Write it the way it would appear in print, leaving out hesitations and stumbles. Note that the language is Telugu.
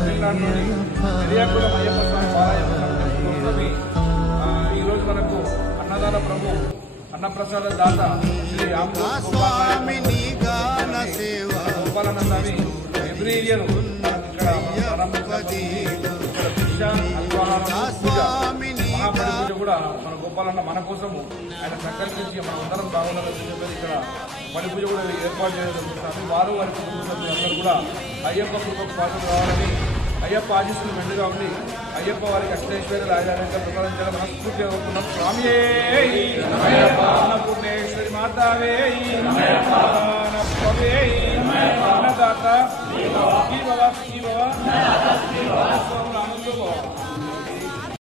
తమిళనాడులోని పెరియాకుళం అయ్యప్ప స్వామి పారాయణ ఈ రోజు మనకు అన్నదాన ప్రభు అన్నప్రసాద దాత శ్రీ గోపాలన్న స్వామి ఎవ్రీ ఇయర్ మహాపడి కూడా మన గోపాలన్న మన కోసము ఆయన సంకల్పించి మన అందరం బాగుండాలని ఇక్కడ పడి పూజ కూడా ఏర్పాటు చేయడం జరుగుతుంది. వారు వారి కుటుంబ సభ్యులందరూ కూడా అయ్యప్ప కృపకు పాత్ర కావాలని, అయ్యప్ప ఆశీస్సులు మెండుగా ఉండి అయ్యప్ప వారికి అష్టైశ్వర్య రాజాలంగా ప్రసాదించడం మనస్ఫూర్తిగా కోరుతున్నాం. స్వామియే అన్నపూర్ణేశ్వరి మాతావే అన్నదాత